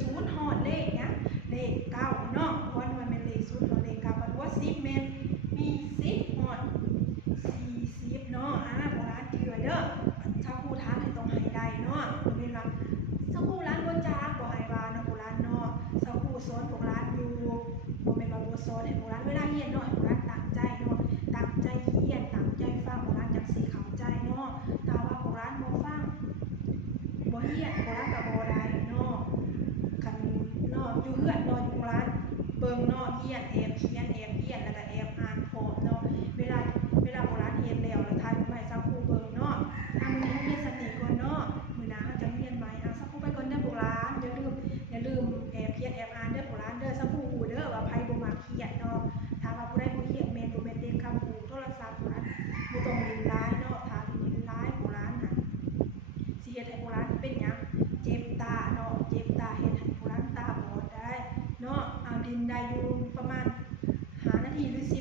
ศูนย์หอดเลขเนี้ยเลขเก้าเนาะเพราะมันเป็นเลขศูนย์หอดเลขเก้าเพราะว่า10เมตรมี10หอด40เนาะโบราณถือไว้เด้อชาวผู้ท้าให้ต้องให้ได้เนาะเวลาชาวผู้ร้านบ่จ้าบ่ให้ว่านะโบราณเนาะชาวผู้สอนโบราณอยู่บ่แม่นว่าบ่สอนให้โบราณเวลาเรียนเนาะให้โบราณตั้งใจเนาะตั้งใจเรียนตั้งใจฟังโบราณจังสิเข้าใจเนาะถ้าว่าโบราณบ่ฟังบ่เรียนโบราณก็บ่ได้เนาะคันเนาะอยู่เฮือนเนาะอยู่โบราณเบิ่งเนาะเรียนแอบเขียนแอบเรียนแล้วก็แอบอ่านพร้อมเนาะเวลาโบราณเรียนแล้วทายมาให้ซักครูเบิ่งเนาะมื้อนี้เฮาเรียนสติก่อนเนาะมื้อหน้าเฮาจะเรียนใหม่ซักครูไปก่อนเด้อโบราณอย่าลืมแอบเขียนแอบอ่านเด้อโบราณเด้อซักครูฮู้เด้อว่าไผบ่มักเขียนเนาะถ้าว่าผู้ใดบ่เขียนแม่นบ่แม่นเด็กคำฮู้โทรศัพท์โบราณบ่ต้องเล่นหลายเนาะถ้าเล่นหลายโบราณน่ะสิเฮ็ดให้โบราณเป็นหยังเจ็บตาเนาะเจ็บตาเฮ็ดให้โบราณตาบอดได้เนาะเอาดินได้อยู่ประมาณ5 นาทีหรือ10